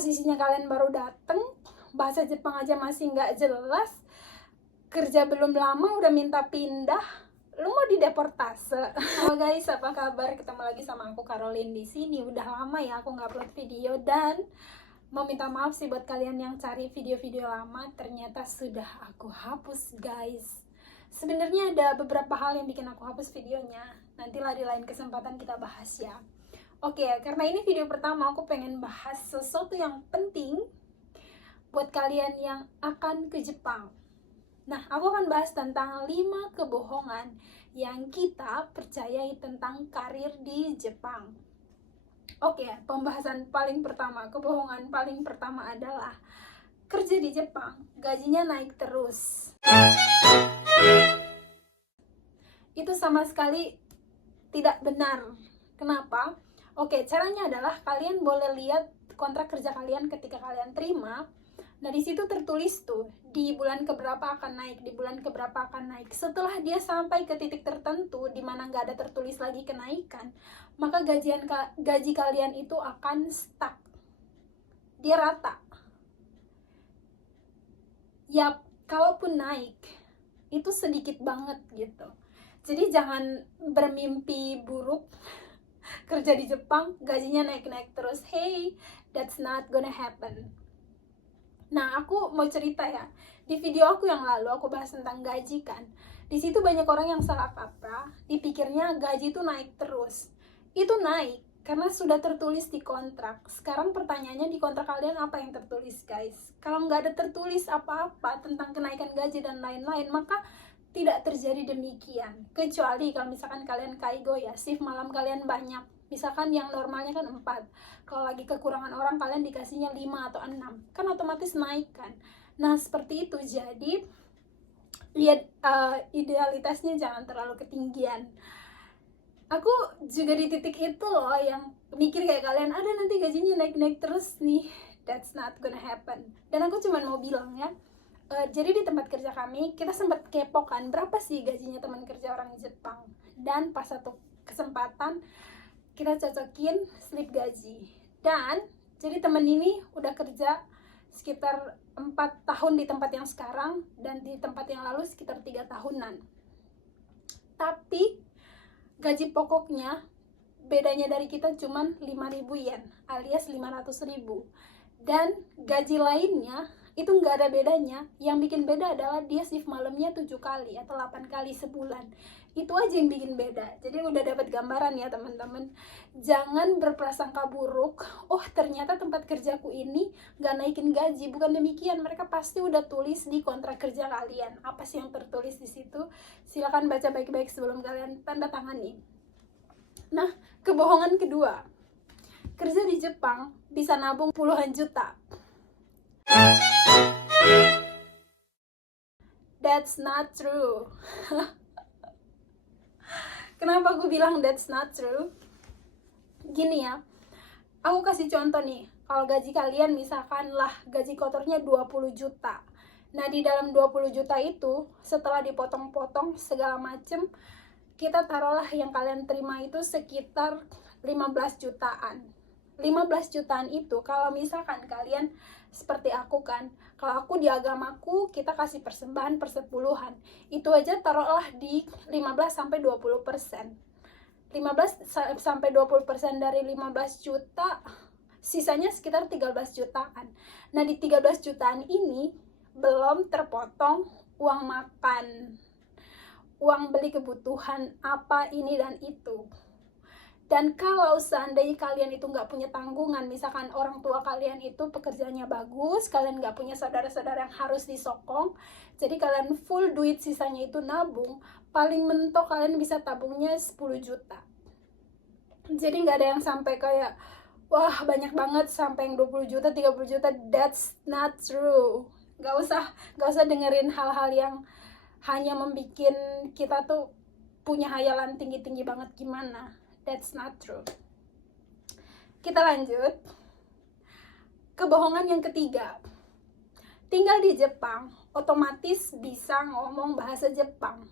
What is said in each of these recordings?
posisinya kalian baru dateng, bahasa Jepang aja masih nggak jelas, kerja belum lama udah minta pindah, lu mau dideportase. Halo guys, apa kabar? Ketemu lagi sama aku Caroline di sini. Udah lama ya aku nggak upload video, dan mau minta maaf sih buat kalian yang cari video-video lama, ternyata sudah aku hapus guys. Sebenarnya ada beberapa hal yang bikin aku hapus videonya. Nantilah di lain kesempatan kita bahas ya. Oke, karena ini video pertama, aku pengen bahas sesuatu yang penting buat kalian yang akan ke Jepang. Nah, aku akan bahas tentang 5 kebohongan yang kita percayai tentang karir di Jepang. Oke, pembahasan paling pertama, kebohongan paling pertama adalah kerja di Jepang, gajinya naik terus. Itu sama sekali tidak benar. Kenapa? Oke, caranya adalah kalian boleh lihat kontrak kerja kalian ketika kalian terima. Nah, di situ tertulis tuh di bulan keberapa akan naik, di bulan keberapa akan naik. Setelah dia sampai ke titik tertentu di mana nggak ada tertulis lagi kenaikan, maka gaji kalian itu akan stuck. Dia rata. Ya, kalaupun naik, itu sedikit banget gitu. Jadi jangan bermimpi buruk kerja di Jepang gajinya naik-naik terus. Hey, that's not gonna happen. Nah, aku mau cerita ya. Di video aku yang lalu aku bahas tentang gaji kan. Di situ banyak orang yang salah kaprah, dipikirnya gaji itu naik terus. Itu naik karena sudah tertulis di kontrak. Sekarang pertanyaannya, di kontrak kalian apa yang tertulis guys? Kalau nggak ada tertulis apa-apa tentang kenaikan gaji dan lain-lain, maka tidak terjadi demikian. Kecuali kalau misalkan kalian kaigo ya, shift malam kalian banyak. Misalkan yang normalnya kan 4. Kalau lagi kekurangan orang, kalian dikasihnya 5 atau 6. Kan otomatis naik kan. Nah, seperti itu. Jadi, lihat idealitasnya jangan terlalu ketinggian. Aku juga di titik itu loh, yang mikir kayak kalian, ada nanti gajinya naik-naik terus nih. That's not gonna happen. Dan aku cuma mau bilang ya, jadi di tempat kerja kami, kita sempat kepo kan, berapa sih gajinya teman kerja orang Jepang. Dan pas satu kesempatan, kita cocokin slip gaji. Dan, jadi temen ini udah kerja sekitar 4 tahun di tempat yang sekarang, dan di tempat yang lalu sekitar 3 tahunan. Tapi, gaji pokoknya, bedanya dari kita cuman 5.000 yen, alias 500.000. Dan gaji lainnya itu nggak ada bedanya. Yang bikin beda adalah dia shift malamnya 7 kali atau 8 kali sebulan. Itu aja yang bikin beda. Jadi udah dapat gambaran ya teman-teman. Jangan berprasangka buruk, oh ternyata tempat kerjaku ini nggak naikin gaji. Bukan demikian, mereka pasti udah tulis di kontrak kerja kalian. Apa sih yang tertulis di situ? Silakan baca baik-baik sebelum kalian tanda tangani. Nah, kebohongan kedua, kerja di Jepang bisa nabung puluhan juta. That's not true. Kenapa aku bilang that's not true? Gini ya, aku kasih contoh nih. Kalau gaji kalian misalkan lah gaji kotornya 20 juta. Nah, di dalam 20 juta itu, setelah dipotong-potong segala macem, kita taruhlah yang kalian terima itu sekitar 15 jutaan. 15 jutaan itu kalau misalkan kalian seperti aku kan, kalau aku di agamaku kita kasih persembahan persepuluhan, itu aja taruhlah di 15-20%. 15-20% dari 15 juta, sisanya sekitar 13 jutaan. Nah, di 13 jutaan ini belum terpotong uang makan, uang beli kebutuhan apa ini dan itu. Dan kalau seandainya kalian itu nggak punya tanggungan, misalkan orang tua kalian itu pekerjaannya bagus, kalian nggak punya saudara-saudara yang harus disokong, jadi kalian full duit sisanya itu nabung, paling mentok kalian bisa tabungnya 10 juta. Jadi nggak ada yang sampai kayak, wah banyak banget sampai yang 20 juta, 30 juta, that's not true. Nggak usah dengerin hal-hal yang hanya membuat kita tuh punya hayalan tinggi-tinggi banget gimana. That's not true. Kita lanjut. Kebohongan yang ketiga, tinggal di Jepang otomatis bisa ngomong bahasa Jepang.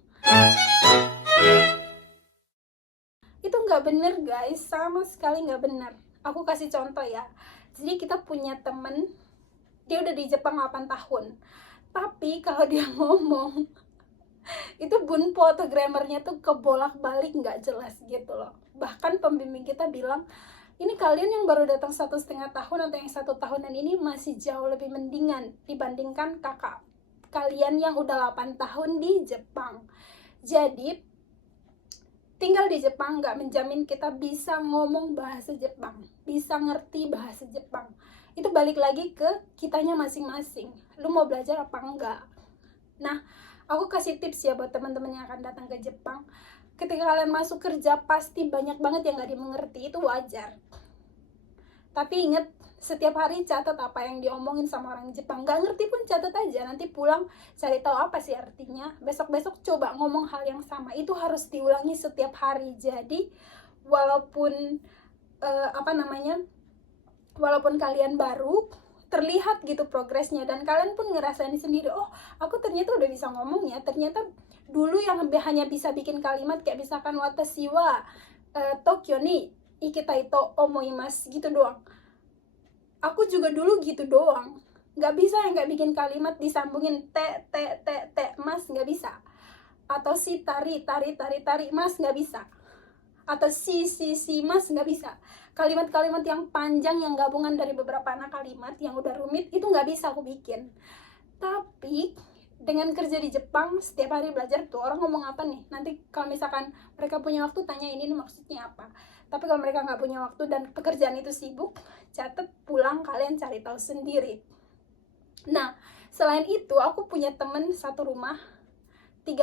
Itu nggak bener guys, sama sekali nggak bener. Aku kasih contoh ya. Jadi kita punya temen, dia udah di Jepang 8 tahun. Tapi kalau dia ngomong, itu bunpo atau grammarnya tuh kebolak-balik nggak jelas gitu loh. Bahkan pembimbing kita bilang, ini kalian yang baru datang 1,5 tahun atau yang 1 tahunan ini masih jauh lebih mendingan dibandingkan kakak kalian yang udah 8 tahun di Jepang. Jadi tinggal di Jepang nggak menjamin kita bisa ngomong bahasa Jepang, bisa ngerti bahasa Jepang. Itu balik lagi ke kitanya masing-masing. Lu mau belajar apa enggak? Nah, aku kasih tips ya buat teman-teman yang akan datang ke Jepang. Ketika kalian masuk kerja, pasti banyak banget yang nggak dimengerti, itu wajar. Tapi inget, setiap hari catat apa yang diomongin sama orang Jepang. Nggak ngerti pun catat aja, nanti pulang cari tahu apa sih artinya. Besok-besok coba ngomong hal yang sama, itu harus diulangi setiap hari. Jadi walaupun walaupun kalian baru, terlihat gitu progresnya, dan kalian pun ngerasain sendiri, oh aku ternyata udah bisa ngomong ya. Ternyata dulu yang hanya bisa bikin kalimat kayak misalkan watashi wa Tokyo ni ikitai to omoimasu gitu doang. Aku juga dulu gitu doang, nggak bisa yang nggak bikin kalimat disambungin te mas, nggak bisa. Atau si tari mas, nggak bisa. Atau si mas, nggak bisa. Kalimat-kalimat yang panjang yang gabungan dari beberapa anak kalimat yang udah rumit itu nggak bisa aku bikin. Tapi dengan kerja di Jepang, setiap hari belajar tuh orang ngomong apa nih, nanti kalau misalkan mereka punya waktu tanya ini maksudnya apa. Tapi kalau mereka nggak punya waktu dan pekerjaan itu sibuk, catat, pulang kalian cari tahu sendiri. Nah, selain itu aku punya temen satu rumah, 3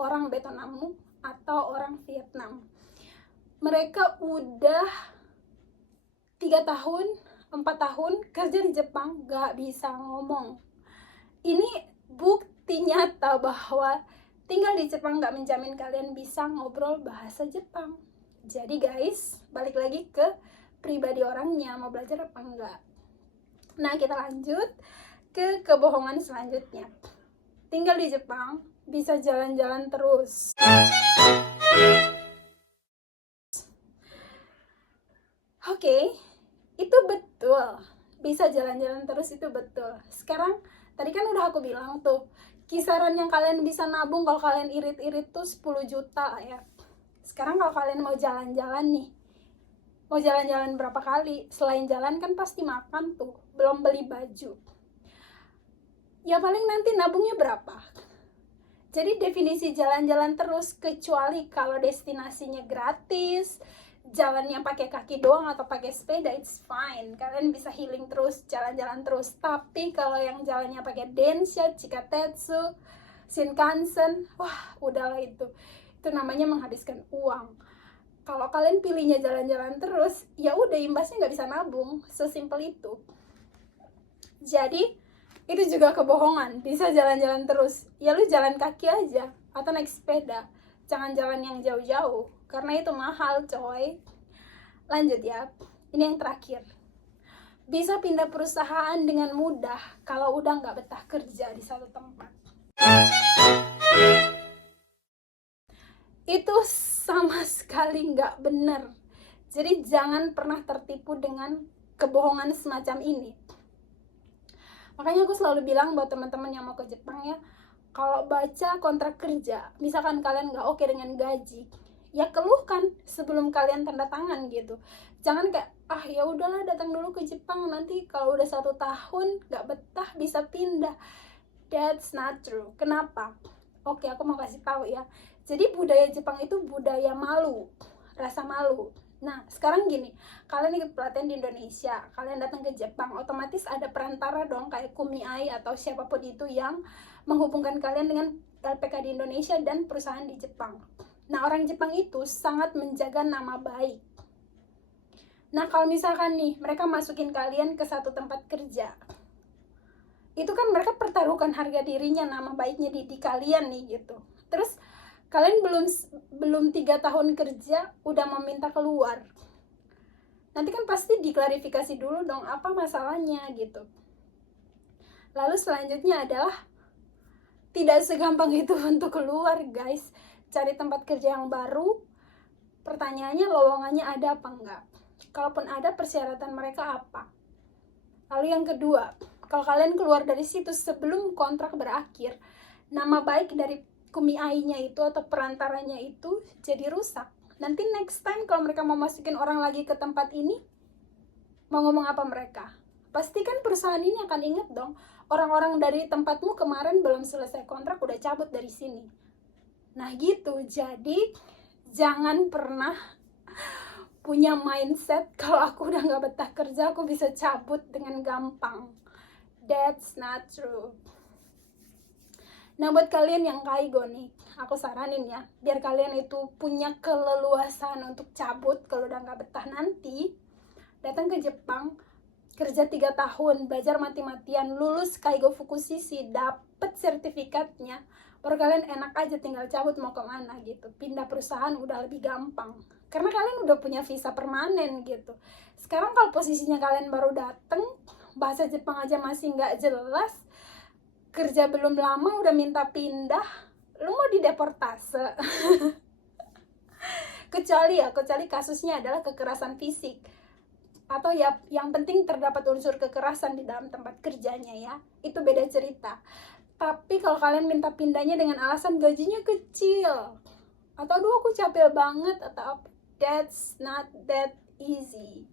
orang Vietnam atau orang Vietnam. Mereka udah 3 tahun, 4 tahun kerja di Jepang gak bisa ngomong. Ini bukti nyata bahwa tinggal di Jepang gak menjamin kalian bisa ngobrol bahasa Jepang. Jadi guys, balik lagi ke pribadi orangnya, mau belajar apa enggak. Nah, kita lanjut ke kebohongan selanjutnya. Tinggal di Jepang bisa jalan-jalan terus. Oke, itu betul. Bisa jalan-jalan terus itu betul. Sekarang, tadi kan udah aku bilang tuh, kisaran yang kalian bisa nabung kalau kalian irit-irit tuh 10 juta ya. Sekarang kalau kalian mau jalan-jalan nih, mau jalan-jalan berapa kali? Selain jalan kan pasti makan tuh, belum beli baju. Ya paling nanti nabungnya berapa? Jadi definisi jalan-jalan terus, kecuali kalau destinasinya gratis, jalannya pakai kaki doang atau pakai sepeda, it's fine. Kalian bisa healing terus, jalan-jalan terus. Tapi kalau yang jalannya pakai Densha, Chikatetsu, Shinkansen, wah udahlah itu namanya menghabiskan uang. Kalau kalian pilihnya jalan-jalan terus, ya udah imbasnya nggak bisa nabung, sesimpel itu. Jadi itu juga kebohongan, bisa jalan-jalan terus. Ya lu jalan kaki aja atau naik sepeda, jangan jalan yang jauh-jauh karena itu mahal coy. Lanjut ya, ini yang terakhir. Bisa pindah perusahaan dengan mudah kalau udah nggak betah kerja di satu tempat. Itu sama sekali nggak benar. Jadi jangan pernah tertipu dengan kebohongan semacam ini. Makanya aku selalu bilang buat teman-teman yang mau ke Jepang ya, kalau baca kontrak kerja, misalkan kalian nggak oke dengan gaji, ya keluhkan sebelum kalian tanda tangan gitu. Jangan kayak, ah ya udahlah datang dulu ke Jepang, nanti kalau udah 1 tahun nggak betah bisa pindah. That's not true. Kenapa? Oke, aku mau kasih tahu ya. Jadi budaya Jepang itu budaya malu, rasa malu. Nah, sekarang gini, kalian ikut pelatihan di Indonesia, kalian datang ke Jepang, otomatis ada perantara dong, kayak Kumiai atau siapapun itu yang menghubungkan kalian dengan LPK di Indonesia dan perusahaan di Jepang. Nah, orang Jepang itu sangat menjaga nama baik. Nah, kalau misalkan nih, mereka masukin kalian ke satu tempat kerja, itu kan mereka pertaruhkan harga dirinya, nama baiknya di kalian nih gitu. Terus kalian belum 3 tahun kerja udah meminta keluar, nanti kan pasti diklarifikasi dulu dong apa masalahnya gitu. Lalu selanjutnya adalah tidak segampang itu untuk keluar guys. Cari tempat kerja yang baru, pertanyaannya lowongannya ada apa enggak, kalaupun ada persyaratan mereka apa. Lalu yang kedua, kalau kalian keluar dari situ sebelum kontrak berakhir, nama baik dari kumiainya itu atau perantaranya itu jadi rusak. Nanti next time kalau mereka mau masukin orang lagi ke tempat ini, mau ngomong apa mereka? Pasti kan perusahaan ini akan inget dong, orang-orang dari tempatmu kemarin belum selesai kontrak udah cabut dari sini. Nah gitu, jadi jangan pernah punya mindset kalau aku udah gak betah kerja aku bisa cabut dengan gampang. That's not true. Nah buat kalian yang kaigo nih, aku saranin ya, biar kalian itu punya keleluasan untuk cabut kalau udah gak betah nanti, datang ke Jepang, kerja 3 tahun, belajar mati-matian, lulus Kaigo Fukushishi, dapet sertifikatnya, baru kalian enak aja tinggal cabut mau kemana gitu, pindah perusahaan udah lebih gampang karena kalian udah punya visa permanen gitu. Sekarang kalau posisinya kalian baru dateng, bahasa Jepang aja masih nggak jelas, kerja belum lama udah minta pindah, lu mau dideportase. kecuali kasusnya adalah kekerasan fisik, atau ya yang penting terdapat unsur kekerasan di dalam tempat kerjanya ya, itu beda cerita. Tapi kalau kalian minta pindahnya dengan alasan gajinya kecil, atau aduh aku capek banget, atau apa, that's not that easy.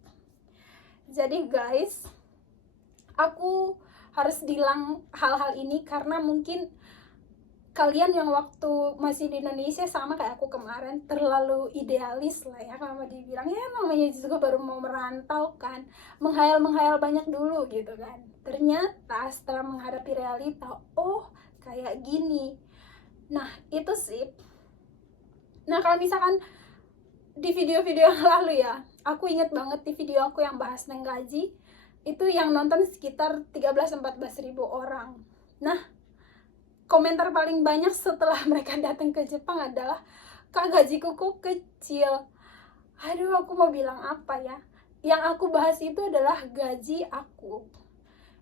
Jadi guys, aku harus bilang hal-hal ini karena mungkin kalian yang waktu masih di Indonesia sama kayak aku kemarin terlalu idealis lah ya, kalau dibilang ya namanya juga baru mau merantau kan, menghayal banyak dulu gitu kan. Ternyata setelah menghadapi realita, oh kayak gini. Nah itu sih. Nah kalau misalkan di video-video yang lalu ya, aku inget banget di video aku yang bahas tentang gaji, itu yang nonton sekitar 13-14 ribu orang. Nah komentar paling banyak setelah mereka datang ke Jepang adalah, kak gajiku kok kecil. Aduh aku mau bilang apa ya, yang aku bahas itu adalah gaji aku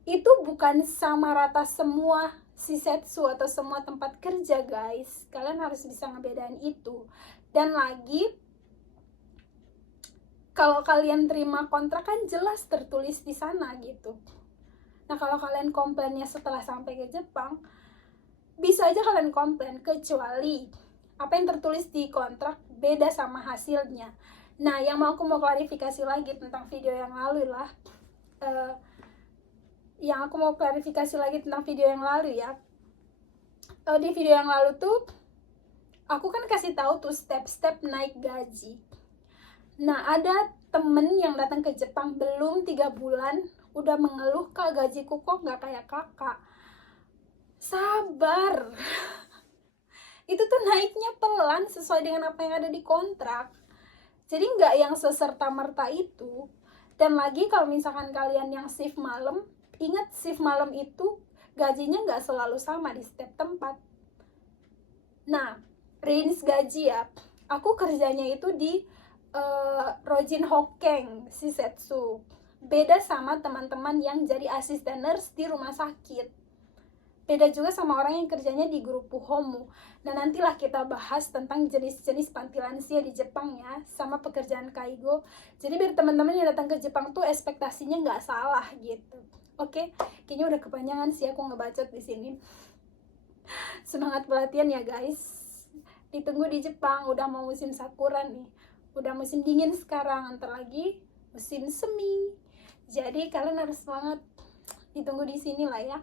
itu bukan sama rata semua shisetsu atau semua tempat kerja guys, kalian harus bisa ngebedain itu. Dan lagi kalau kalian terima kontrak kan jelas tertulis di sana gitu. Nah kalau kalian komplainnya setelah sampai ke Jepang, bisa aja kalian komplain, kecuali apa yang tertulis di kontrak beda sama hasilnya. Nah yang aku mau klarifikasi lagi tentang video yang lalu lah, di video yang lalu tuh aku kan kasih tahu tuh step-step naik gaji. Nah ada temen yang datang ke Jepang belum 3 bulan udah mengeluh, kak gajiku kok nggak kayak kakak. Sabar. Itu tuh naiknya pelan sesuai dengan apa yang ada di kontrak, jadi nggak yang seserta-merta itu. Dan lagi kalau misalkan kalian yang shift malam, ingat shift malam itu gajinya nggak selalu sama di setiap tempat. Nah range gaji ya, aku kerjanya itu di Rojin Hokkeng Shisetsu, beda sama teman-teman yang jadi asisten nurse di rumah sakit, beda juga sama orang yang kerjanya di Grupo Homu. Nah nantilah kita bahas tentang jenis-jenis panti lansia di Jepang ya, sama pekerjaan kaigo. Jadi biar teman-teman yang datang ke Jepang tuh ekspektasinya nggak salah gitu. Oke, kayaknya udah kepanjangan sih aku ngebacot di sini. Semangat pelatihan ya guys, ditunggu di Jepang. Udah mau musim sakura nih, udah musim dingin sekarang, antar lagi musim semi. Jadi kalian harus semangat, ditunggu di sini lah ya.